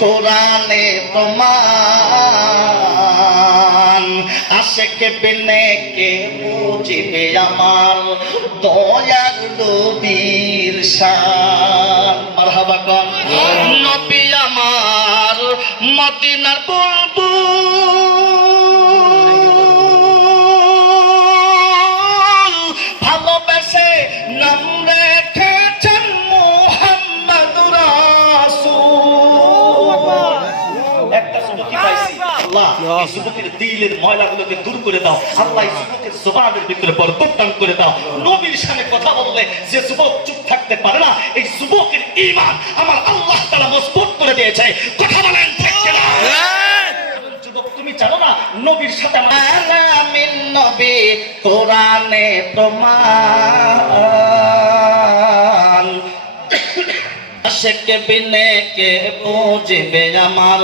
কোরআনে প্রমাণ আশেক বিনে কে বুঝিবে আমার দয়ার নবীর শান মারহাবা কোন নবী আমার মদিনার বুলবুল ভালোবেসে নাম রেখেছেন মুহাম্মদুর রাসূল একটা যুবকী পাইছি আল্লাহ এই যুবকের দিলের ময়লাগুলোকে দূর করে দাও আল্লাহ এই যুবকের জবানের ভিতরে বরকত দান করে দাও নবীর সামনে কথা বললে যে যুবক চুপ থাকতে পারে না এই যুবকের ঈমান আমার আল্লাহ তাআলা মজবুত করে দিয়েছে কথা বলেন ঠিক কিনা যুবক তুমি জানো না নবীর সাথে আলামিন নবী কোরআনে প্রমাণ আশেক বিনে কে বুঝিবে আমার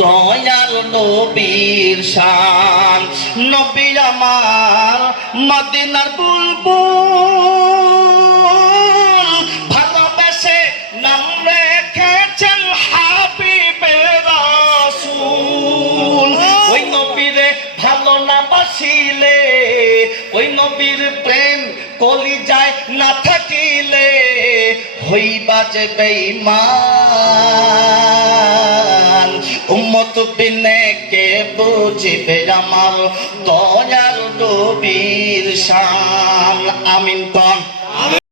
দয়ার নবীর শান নবী আমার মদিনার বুলবুল ভালোবেসে নাম রেখেছেন হাবিবে রাসূল ওই নবীরে ভালো না বাসিলে ওই নবীর প্রেম কলিজায় না থাকিলে হইবা যে বেঈমান উম্মত বিনে কে বুঝিবে আমার দয়ার নবীর শান আমিন।